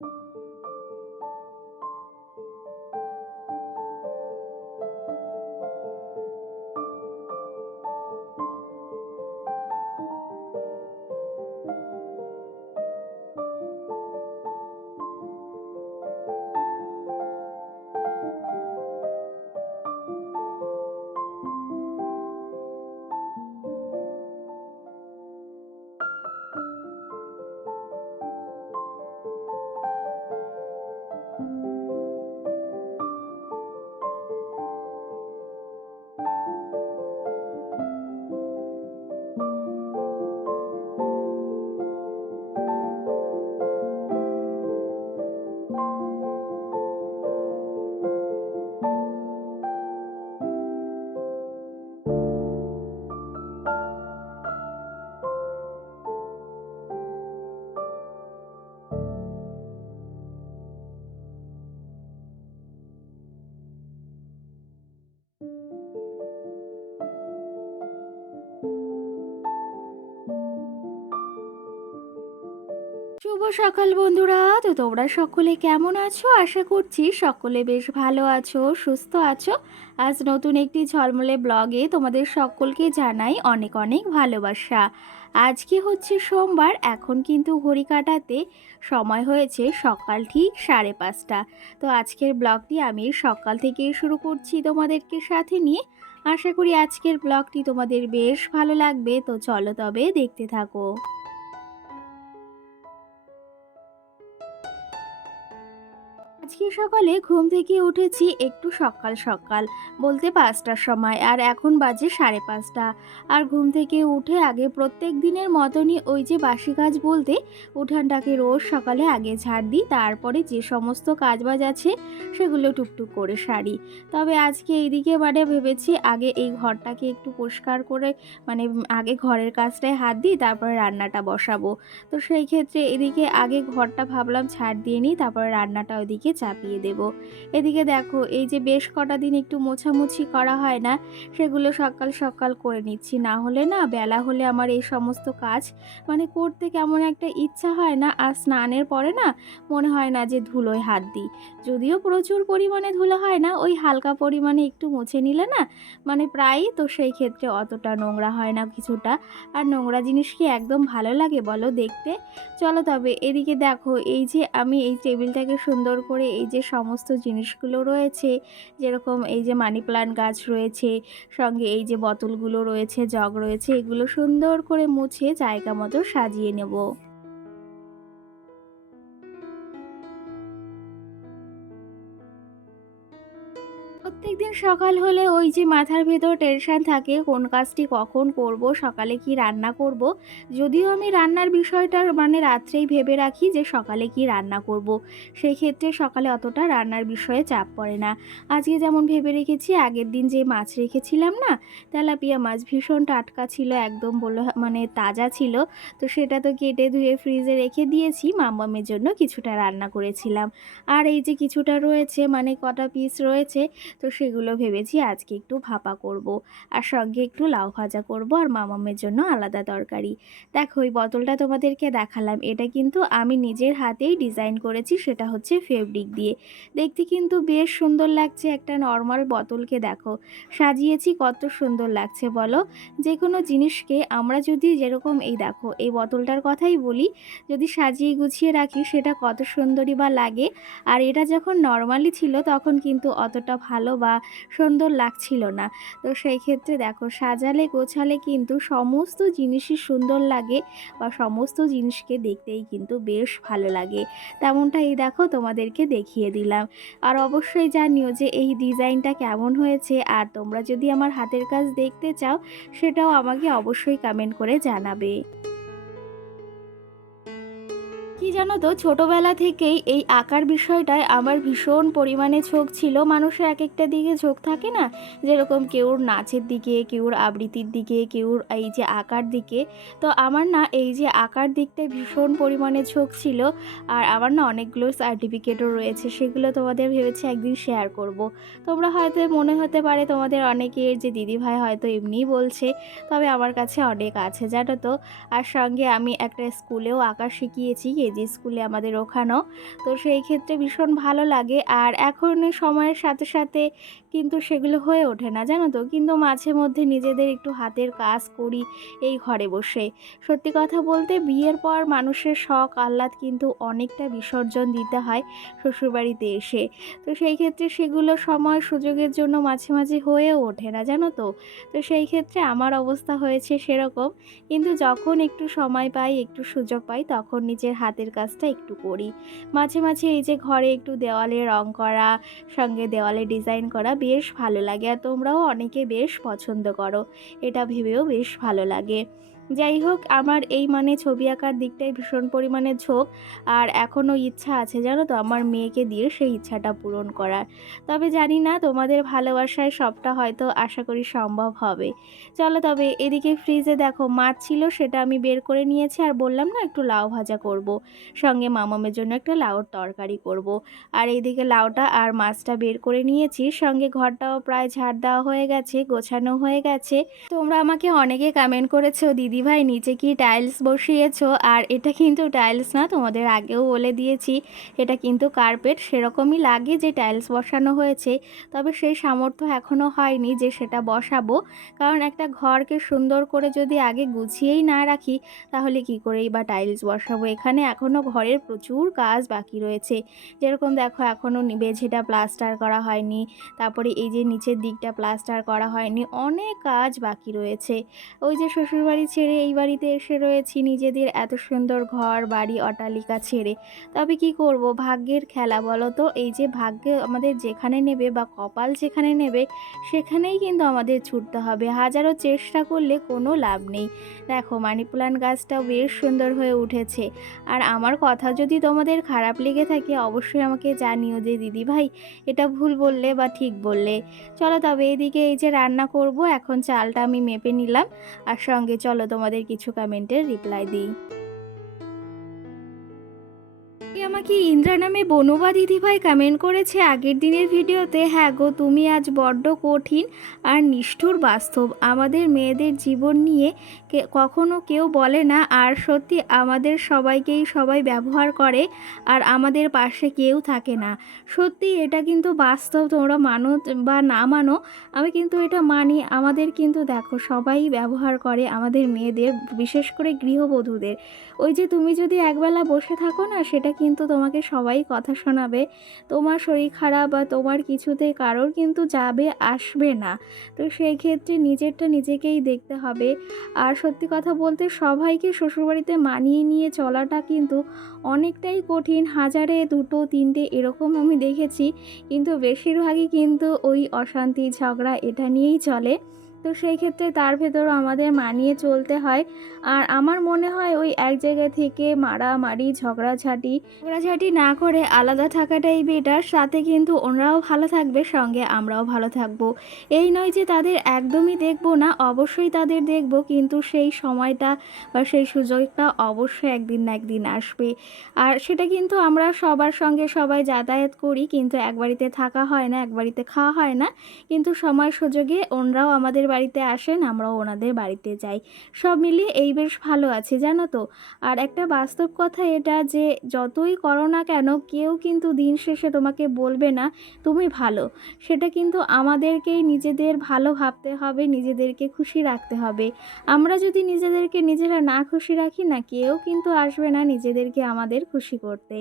you সকাল বন্ধুরা। তো তোমরা সকলে কেমন আছো? আশা করছি সকলে বেশ ভালো আছো, সুস্থ আছো। আজ নতুন একটি ঝলমলে ব্লগে তোমাদের সকলকে জানাই অনেক অনেক ভালোবাসা। আজকে হচ্ছে সোমবার, এখন কিন্তু ঘড়ি কাটাতে সময় হয়েছে সকাল ঠিক সাড়ে পাঁচটা। তো আজকের ব্লগটি আমি সকাল থেকে শুরু করছি তোমাদেরকে সাথে নিয়ে। আশা করি আজকের ব্লগটি তোমাদের বেশ ভালো লাগবে। তো চলো তবে দেখতে থাকো। আজকে সকালে ঘুম থেকে উঠেছি একটু সকাল সকাল। বলতে পাঁচটার সময় আর এখন বাজে সাড়ে পাঁচটা। আর ঘুম থেকে উঠে আগে প্রত্যেক দিনের মতনই ওই যে বাসি কাজ বলতে উঠানটাকে রোজ সকালে আগে ঝাড় দিই, তারপরে যে সমস্ত কাজবাজ আছে সেগুলো টুকটুক করে সারি। তবে আজকে এইদিকে মানে ভেবেছি আগে এই ঘরটাকে একটু পরিষ্কার করে মানে আগে ঘরের কাজটায় হাত দিই, তারপরে রান্নাটা বসাবো। তো সেই ক্ষেত্রে এদিকে আগে ঘরটা ভাবলাম ছাড় দিয়ে নিই, তারপরে রান্নাটা ওইদিকে চাপিয়ে দেব। এদিকে দেখো, এই যে বেশ কটা দিন একটু মোছামুছি করা হয় না, সেগুলো সকাল সকাল করে নিচ্ছি। না হলে না, বেলা হলে আমার এই সমস্ত কাজ মানে করতে কেমন একটা ইচ্ছা হয় না, আর স্নানের পরে না, মনে হয় না যে ধুলোয় হাত দিই। যদিও প্রচুর পরিমাণে ধুলো হয় না, ওই হালকা পরিমাণে একটু মুছে নিলে না মানে প্রায়ই তো সেই ক্ষেত্রে অতটা নোংরা হয় না কিছুটা। আর নোংরা জিনিস কি একদম ভালো লাগে বলো দেখতে? চলো তবে এদিকে দেখো, এই যে আমি এই টেবিলটাকে সুন্দর করে এই যে সমস্ত জিনিসগুলো রয়েছে, যেরকম এই যে মানি প্লান্ট গাছ রয়েছে, সঙ্গে এই যে বোতলগুলো রয়েছে, জগ রয়েছে, এগুলো সুন্দর করে মুছে জায়গা মতো সাজিয়ে নেব। প্রত্যেকদিন সকাল হলে ওই যে মাথার ভেতর টেনশন থাকে, কোন কাজটি কখন করব, সকালে কি রান্না করব, যদিও আমি রান্নার বিষয়টা মানে রাত্রেই ভেবে রাখি যে সকালে কি রান্না করব সেই ক্ষেত্রে সকালে অতটা রান্নার বিষয়ে চাপ পড়ে না। আজকে যেমন ভেবে রেখেছি, আগের দিন যে মাছ রেখেছিলাম না, তেলাপিয়া মাছ ভীষণ টাটকা ছিল, একদম বলে মানে তাজা ছিল, তো সেটা তো কেটে ধুয়ে ফ্রিজে রেখে দিয়েছি, মাম্মামের জন্য কিছুটা রান্না করেছিলাম। আর এই যে কিছুটা রয়েছে মানে কটা পিস রয়েছে, তো সেগুলো ভেবেছি আজকে একটু ভাপা করব। আর সঙ্গে একটু লাউ ভাজা করব আর মামামের জন্য আলাদা তরকারি। দেখো, ওই বোতলটা তোমাদেরকে দেখালাম। এটা কিন্তু আমি নিজের হাতেই ডিজাইন করেছি, সেটা হচ্ছে ফেব্রিক দিয়ে। দেখতে কিন্তু বেশ সুন্দর লাগছে একটা নর্মাল বোতলকে দেখো। সাজিয়েছি, কত সুন্দর লাগছে বলো? যে কোনো জিনিসকে আমরা যদি যেরকম এই দেখো, এই বোতলটার কথাই বলি, যদি সাজিয়ে গুছিয়ে রাখি, সেটা কত সুন্দরই বা লাগে। আর এটা যখন নর্মালি ছিল, তখন কিন্তু অতটা ভালো বা সুন্দর লাগছিল না। তো সেই ক্ষেত্রে দেখো, সাজালে গোছালে কিন্তু সমস্ত জিনিসই সুন্দর লাগে বা সমস্ত জিনিসকে দেখতেই কিন্তু বেশ ভালো লাগে। তেমনটা এই দেখো, তোমাদেরকে দেখিয়ে দিলাম। আর অবশ্যই জানিও যে এই ডিজাইনটা কেমন হয়েছে, আর তোমরা যদি আমার হাতের কাজ দেখতে চাও, সেটাও আমাকে অবশ্যই কমেন্ট করে জানাবে। কি জানো তো, ছোটোবেলা থেকেই এই আঁকার বিষয়টায় আমার ভীষণ পরিমাণে ঝোঁক ছিল। মানুষের এক একটা দিকে ঝোঁক থাকে না? যেরকম কেউর নাচের দিকে, কেউর আবৃত্তির দিকে, কেউর এই যে আঁকার দিকে। তো আমার না এই যে আঁকার দিকটায় ভীষণ পরিমাণে ঝোঁক ছিল। আর আমার না অনেকগুলো সার্টিফিকেটও রয়েছে, সেগুলো তোমাদের ভেবেছি একদিন শেয়ার করব। তোমরা হয়তো মনে হতে পারে তোমাদের অনেকের যে দিদিভাই হয়তো এমনিই বলছে, তবে আমার কাছে অনেক আছে, জানো তো। আর সঙ্গে আমি একটা স্কুলেও আঁকা শিখিয়েছি যে স্কুলে আমাদের ওখানেও। তো সেই ক্ষেত্রে ভীষণ ভালো লাগে। আর এখন সময়ের সাথে সাথে কিন্তু সেগুলো হয়ে ওঠে না, জানো তো? কিন্তু মাঝে মধ্যে নিজেদের একটু হাতের কাজ করি এই ঘরে বসে। সত্যি কথা বলতে বিয়ের পর মানুষের শখ, আহ্লাদ কিন্তু অনেকটা বিসর্জন দিতে হয় শ্বশুরবাড়িতে এসে। তো সেই ক্ষেত্রে সেগুলো সময় সুযোগের জন্য মাঝে মাঝে হয়েও ওঠে না, জানো তো? তো সেই ক্ষেত্রে আমার অবস্থা হয়েছে সেরকম। কিন্তু যখন একটু সময় পাই, একটু সুযোগ পাই, তখন নিজের হাতের কাজটা একটু করি। মাঝে মাঝে এই যে ঘরে একটু দেওয়ালে রং করা, সঙ্গে দেওয়ালে ডিজাইন করা বেশ ভালো লাগে আর তোমরাও অনেকে বেশ পছন্দ করো। এটা ভেবেও বেশ ভালো লাগে। যাই হোক, আমার এই মানে ছবি আঁকার দিকটাই ভীষণ পরিমাণে ঝোঁক, আর এখনও ইচ্ছা আছে জানো তো, আমার মেয়েকে দিয়ে সেই ইচ্ছাটা পূরণ করার তবে জানি না তোমাদের ভালোবাসায় সবটা হয়তো আশা করি সম্ভব হবে চলো তবে এদিকে ফ্রিজে দেখো, মাছ ছিল সেটা আমি বের করে নিয়েছি, আর বললাম না একটু লাউ ভাজা করব। সঙ্গে মামামের জন্য একটা লাউর তরকারি করব। আর এইদিকে লাউটা আর মাছটা বের করে নিয়েছি, সঙ্গে ঘরটাও প্রায় ঝাড় দেওয়া হয়ে গেছে, গোছানো হয়ে গেছে তোমরা আমাকে অনেকে কমেন্ট করেছ দিদিভাই নিচে কি টাইলস বসিয়েছো? আর এটা কিন্তু টাইলস না, তোমাদের আগেও বলে দিয়েছি, এটা কিন্তু কার্পেট সেরকমই লাগে যে টাইলস বসানো হয়েছে, তবে সেই সামর্থ্য এখনও হয়নি যে সেটা বসাবো। কারণ একটা ঘরকে সুন্দর করে যদি আগে গুছিয়েই না রাখি, তাহলে কি করেই বা টাইলস বসাবো? এখানে এখনও ঘরের প্রচুর কাজ বাকি রয়েছে। যেরকম দেখো এখনও বেঝেটা প্লাস্টার করা হয়নি, তারপরে এই যে নিচের দিকটা প্লাস্টার করা হয়নি, অনেক কাজ বাকি রয়েছে। ওই যে শ্বশুরবাড়ি ছেড়ে এই বাড়িতে এসে রয়েছি। নিজেদের এত সুন্দর ঘর, বাড়ি, অট্টালিকা ছেড়ে। তবে কি করব? ভাগ্যের খেলা, বলো তো? এই যে ভাগ্য আমাদের যেখানে নেবে বা কপাল যেখানে নেবে, সেখানেই কিন্তু আমাদের ছুটতে হবে। হাজারো চেষ্টা করলে কোনো লাভ নেই। দেখো মানি প্লান্ট গাছটাও বেশ সুন্দর হয়ে উঠেছে। আর আমার কথা যদি তোমাদের খারাপ লেগে থাকে, অবশ্যই আমাকে জানিও যে, দিদি ভাই, এটা ভুল বললে বা ঠিক বললে। চলো তবে এদিকে এই যে রান্না করব, এখন চালটা আমি মেপে নিলাম। আর সঙ্গে চলো তোমাদের কিছু কমেন্টের রিপ্লাই দিই। আমাকে ইন্দ্রা নামে বনুবা দিদিভাই কমেন্ট করেছে আগের দিনের ভিডিওতে। হ্যাঁ গো, তুমি আজ বড্ড কঠিন আর নিষ্ঠুর বাস্তব। আমাদের মেয়েদের জীবন নিয়ে কখনো কেউ বলে না, আর সত্যি আমাদের সবাইকেই সবাই ব্যবহার করে, আর আমাদের পাশে কেউ থাকে না। সত্যি এটা কিন্তু বাস্তব, তোমরা মানো বা না মানো, আমি কিন্তু এটা মানি। আমাদের কিন্তু দেখো, সবাই ব্যবহার করে আমাদের মেয়েদের, বিশেষ করে গৃহবধূদের। ওই যে তুমি যদি একবেলা বসে থাকো না, সেটা কিন্তু তোমাকে সবাই কথা শোনাবে। তোমার শরীর খারাপ বা তোমার কিছুতে কারোর কিন্তু যাবে, আসবে না। তো সেই ক্ষেত্রে নিজেরটা নিজেকেই দেখতে হবে। আর সত্যি কথা বলতে সবাইকে শ্বশুরবাড়িতে মানিয়ে নিয়ে চলাটা কিন্তু অনেকটাই কঠিন। হাজারে দুটো, তিনটে এরকম আমি দেখেছি। কিন্তু বেশিরভাগই কিন্তু ওই অশান্তি, ঝগড়া এটা নিয়েই চলে। তো সেই ক্ষেত্রে তার ভেতরও আমাদের মানিয়ে চলতে হয়। আর আমার মনে হয় ওই এক জায়গা থেকে মারামারি, ঝগড়াঝাটি ঝগড়াঝাটি না করে আলাদা থাকাটাই বেটার সাথে কিন্তু ওনারাও ভালো থাকবে, সঙ্গে আমরাও ভালো থাকব। এই নয় যে তাদের একদমই দেখব না, অবশ্যই তাদের দেখব, কিন্তু সেই সময়টা বা সেই সুযোগটা অবশ্যই একদিন না একদিন আসবে। আর সেটা কিন্তু আমরা সবার সঙ্গে সবাই যাতায়াত করি, কিন্তু এক বাড়িতে থাকা হয় না, এক বাড়িতে খাওয়া হয় না। কিন্তু সময় সুযোগে ওনরাও আমাদের বাড়িতে আসেন, আমরাও ওনাদের বাড়িতে যাই। সব মিলিয়ে এই বেশ ভালো আছে, জানো তো? আর একটা বাস্তব কথা এটা যে, যতই করো না কেন, কেউ কিন্তু দিন শেষে তোমাকে বলবে না, তুমি ভালো। সেটা কিন্তু আমাদেরকেই নিজেদের ভালো ভাবতে হবে, নিজেদেরকে খুশি রাখতে হবে। আমরা যদি নিজেদেরকে নিজেরা না খুশি রাখি না, কেউ কিন্তু আসবে না নিজেদেরকে আমাদের খুশি করতে।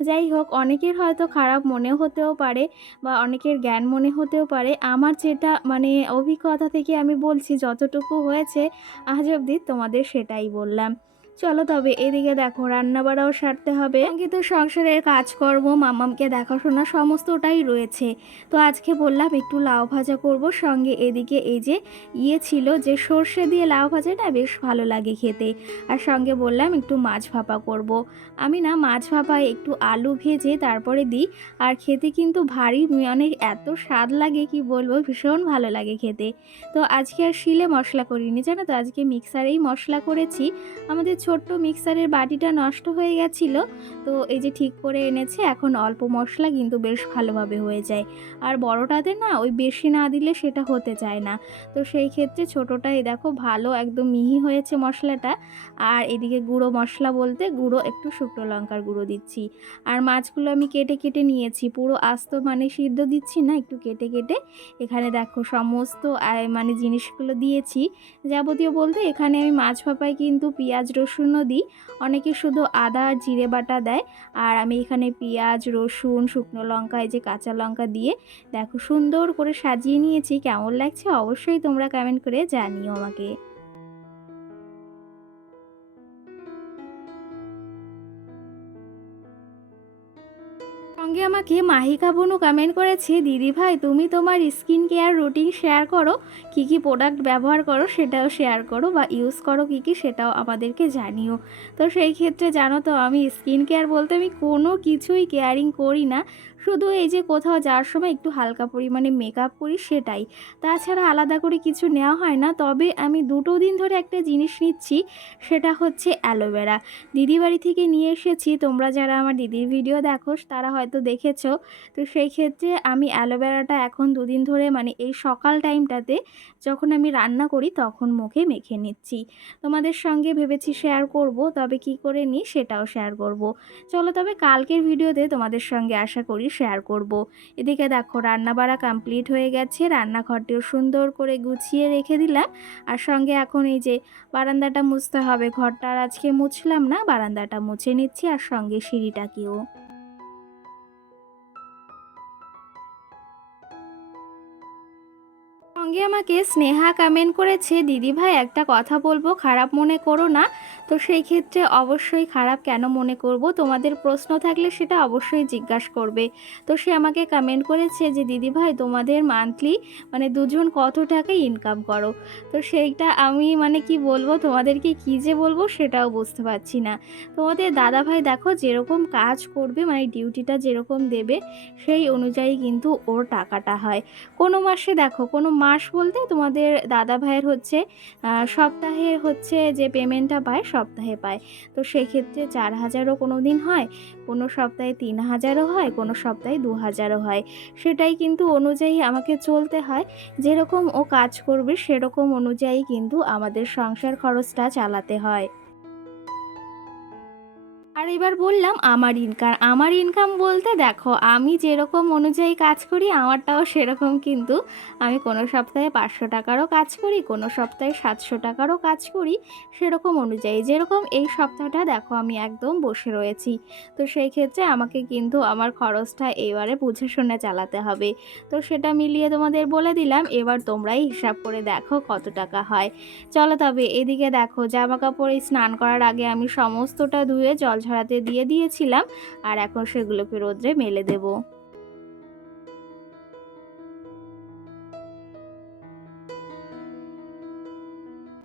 যাই হোক, অনেকের হয়তো খারাপ মনে হতেও পারে বা অনেকের জ্ঞান মনে হতেও পারে। আমার যেটা মানে অভিজ্ঞতা থেকে আমি বলছি, যতটুকু হয়েছে আজ অবধি তোমাদের সেটাই বললাম। চলো তবে এদিকে দেখো রান্না বাড়াও সারতে হবে। কিন্তু সংসারের কাজকর্ম, মামামকে দেখাশোনা সমস্তটাই রয়েছে। তো আজকে বললাম একটু লাউ ভাজা করব সঙ্গে এদিকে এই যে ইয়ে ছিল যে সর্ষে দিয়ে লাউ ভাজাটা বেশ ভালো লাগে খেতে। আর সঙ্গে বললাম একটু মাছ ভাপা করব। আমি না মাছ ভাপায় একটু আলু ভেজে তারপরে দিই। আর খেতে কিন্তু ভারী অনেক এত স্বাদ লাগে কি বলব? ভীষণ ভালো লাগে খেতে। তো আজকে আর শিলে মশলা করিনি, জানো তো? আজকে মিক্সারেই মশলা করেছি। আমাদের ছোট্ট মিক্সারের বাটিটা নষ্ট হয়ে গেছিল। তো এই যে ঠিক করে এনেছে, এখন অল্প মশলা কিন্তু বেশ ভালোভাবে হয়ে যায়। আর বড়টাতে না ওই বেশি না দিলে সেটা হতে চায় না। তো সেই ক্ষেত্রে ছোটোটাই দেখো ভালো, একদম মিহি হয়েছে মশলাটা। আর এদিকে গুঁড়ো মশলা বলতে গুঁড়ো একটু শুকনো লঙ্কার গুঁড়ো দিচ্ছি। আর মাছগুলো আমি কেটে কেটে নিয়েছি। পুরো আস্ত মানে সিদ্ধ দিচ্ছি না, একটু কেটে কেটে। এখানে দেখো সমস্ত মানে জিনিসগুলো দিয়েছি। যাবতীয় বলতে এখানে আমি মাছ ভাপায় কিন্তু পেঁয়াজ, রসুনও দিই। অনেকে শুধু আদা আর জিরে বাটা দেয়। আর আমি এখানে পেঁয়াজ, রসুন, শুকনো লঙ্কা, এই যে কাঁচা লঙ্কা দিয়ে দেখো সুন্দর করে সাজিয়ে নিয়েছি। কেমন লাগছে অবশ্যই তোমরা কমেন্ট করে জানিও আমাকে। সঙ্গে আমাকে মাহিকা বনু কমেন্ট করেছে, দিদি ভাই, তুমি তোমার স্কিন কেয়ার রুটিন শেয়ার করো, কি কি প্রোডাক্ট ব্যবহার করো সেটাও শেয়ার করো বা ইউজ করো কি কি সেটাও আমাদেরকে জানিও। তো সেই ক্ষেত্রে জানো তো, আমি স্কিন কেয়ার বলতে আমি কোনো কিছুই কেয়ারিং করি না। শুধু এই যে কোথাও যাওয়ার সময় একটু হালকা পরিমাণে মেকআপ করি সেটাই। তাছাড়া আলাদা করে কিছু নেওয়া হয় না, তবে আমি দুটো দিন ধরে একটা জিনিস নিচ্ছি, সেটা হচ্ছে অ্যালোভেরা দিদি বাড়ি থেকে নিয়ে এসেছি, তোমরা যারা আমার দিদির ভিডিও দেখো, তারা হয়তো দেখেছ। তো সেই ক্ষেত্রে আমি অ্যালোভেরাটা এখন দুদিন ধরে মানে এই সকাল টাইমটাতে যখন আমি রান্না করি, তখন মুখে মেখে নিচ্ছি। তোমাদের সঙ্গে ভেবেছি শেয়ার করব, তবে কি করে নিই সেটাও শেয়ার করব। চলো তবে কালকের ভিডিওতে তোমাদের সঙ্গে আশা করি শেয়ার করব। এদিকে দেখো রান্না বাড়া কমপ্লিট হয়ে গেছে, রান্নাঘরটিও সুন্দর করে গুছিয়ে রেখে দিলাম। আর সঙ্গে এখন এই যে বারান্দাটা মুছতে হবে, ঘরটা আর আজকে মুছলাম না, বারান্দাটা মুছে নিচ্ছি, আর সঙ্গে সিঁড়িটাকেও। সঙ্গে আমাকে স্নেহা কমেন্ট করেছে দিদি ভাই একটা কথা বলব, খারাপ মনে করো না। তো সেই ক্ষেত্রে অবশ্যই খারাপ কেন মনে করব? তোমাদের প্রশ্ন থাকলে সেটা অবশ্যই জিজ্ঞাসা করবে। তো সে আমাকে কমেন্ট করেছে যে দিদি ভাই তোমাদের মান্থলি মানে দুজন কত টাকা ইনকাম করো? তো সেইটা আমি মানে কি বলব? তোমাদেরকে কী যে বলব সেটাও বুঝতে পারছি না। তোমাদের দাদা ভাই দেখো যেরকম কাজ করবে মানে ডিউটিটা যেরকম দেবে সেই অনুযায়ী কিন্তু ওর টাকাটা হয়। কোনো মাসে দেখো কোনো মাস বলতে তোমাদের দাদা ভাইয়ের হচ্ছে আহ, সপ্তাহের হচ্ছে যে পেমেন্টটা পায় সপ্তাহে পায়। তো সেক্ষেত্রে চার হাজারও কোনো দিন হয়, কোনো সপ্তাহে তিন হাজারও হয়, কোনো সপ্তাহে দু হাজারও হয়। সেটাই কিন্তু অনুযায়ী আমাকে চলতে হয়। যেরকম ও কাজ করবে, সেরকম অনুযায়ী কিন্তু আমাদের সংসার খরচটা চালাতে হয়। আর এবার বললাম আমার ইনকাম আমার ইনকাম বলতে দেখো, আমি যেরকম অনুযায়ী কাজ করি, আমারটাও সেরকম কিন্তু। আমি কোনো সপ্তাহে পাঁচশো টাকারও কাজ করি, কোনো সপ্তাহে সাতশো টাকারও কাজ করি, সেরকম অনুযায়ী। যেরকম এই সপ্তাহটা দেখো, আমি একদম বসে রয়েছি। তো সেই ক্ষেত্রে আমাকে কিন্তু আমার খরচটা এবারে বুঝে শুনে চালাতে হবে। তো সেটা মিলিয়ে তোমাদের বলে দিলাম, এবার তোমরাই হিসাব করে দেখো কত টাকা হয়। চলো তবে এদিকে দেখো জামা কাপড়ে স্নান করার আগে আমি সমস্তটা ধুয়ে জল ঝরাতে দিয়ে দিয়েছিলাম আর এখন সেগুলোকে রোদ্রে মেলে দেবো।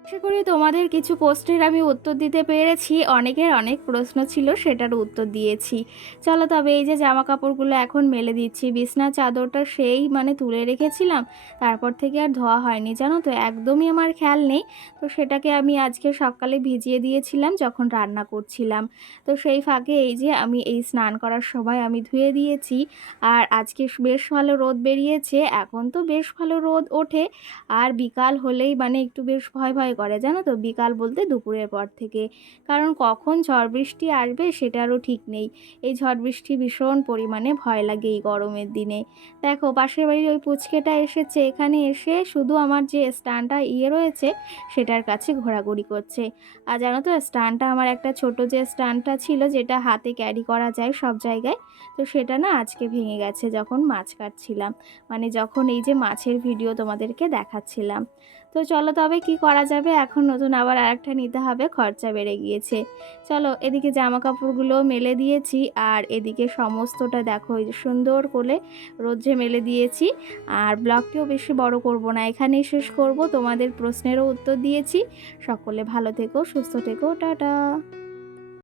আশা করি তোমাদের কিছু পোস্টের আমি উত্তর দিতে পেরেছি। অনেকের অনেক প্রশ্ন ছিল সেটার উত্তর দিয়েছি। চলো তবে এই যে জামা কাপড়গুলো এখন মেলে দিচ্ছি। বিছনা চাদরটা সেই মানে তুলে রেখেছিলাম, তারপর থেকে আর ধোয়া হয়নি। জানো তো, একদমই আমার খেয়াল নেই। তো সেটাকে আমি আজকে সকালে ভিজিয়ে দিয়েছিলাম, যখন রান্না করছিলাম। তো সেই ফাঁকে এই যে আমি এই স্নান করার সময় আমি ধুয়ে দিয়েছি। আর আজকে বেশ ভালো রোদ বেরিয়েছে, এখন তো বেশ ভালো রোদ ওঠে। আর বিকাল হলেই মানে একটু বেশ ভয় ভয় করে, জানো তো? বিকাল বলতে দুপুরের পর থেকে। কারণ কখন ঝড় বৃষ্টি আসবে সেটারও ঠিক নেই। এই ঝড় বৃষ্টি ভীষণ পরিমাণে ভয় লাগে এই গরমের দিনে। দেখো, পাশের বাড়ির ওই পুচকেটা এসেছে। এখানে এসে শুধু আমার যে স্ট্যান্ডটা ইয়ে রয়েছে, সেটার কাছে ঘোরাঘুরি করছে। আর জানো তো স্ট্যান্ডটা আমার একটা ছোট যে স্ট্যান্ডটা ছিল, যেটা হাতে ক্যারি করা যায় সব জায়গায়, তো সেটা না আজকে ভেঙে গেছে যখন মাছ কাটছিলাম। মানে যখন এই যে মাছের ভিডিও তোমাদেরকে দেখাচ্ছিলাম। তো চলো তবে কি করা যাবে? এখন নতুন আবার আরেকটা নিতে হবে, খরচা বেড়ে গিয়েছে। চলো, এদিকে জামা কাপড়গুলো মেলে দিয়েছি আর এদিকে সমস্তটা দেখো সুন্দর করে রোদ্রে মেলে দিয়েছি। আর ব্লগটিও বেশি বড় করব না, এখানেই শেষ করব। তোমাদের প্রশ্নেরও উত্তর দিয়েছি। সকলে ভালো থেকো, সুস্থ থেকো, টাটা।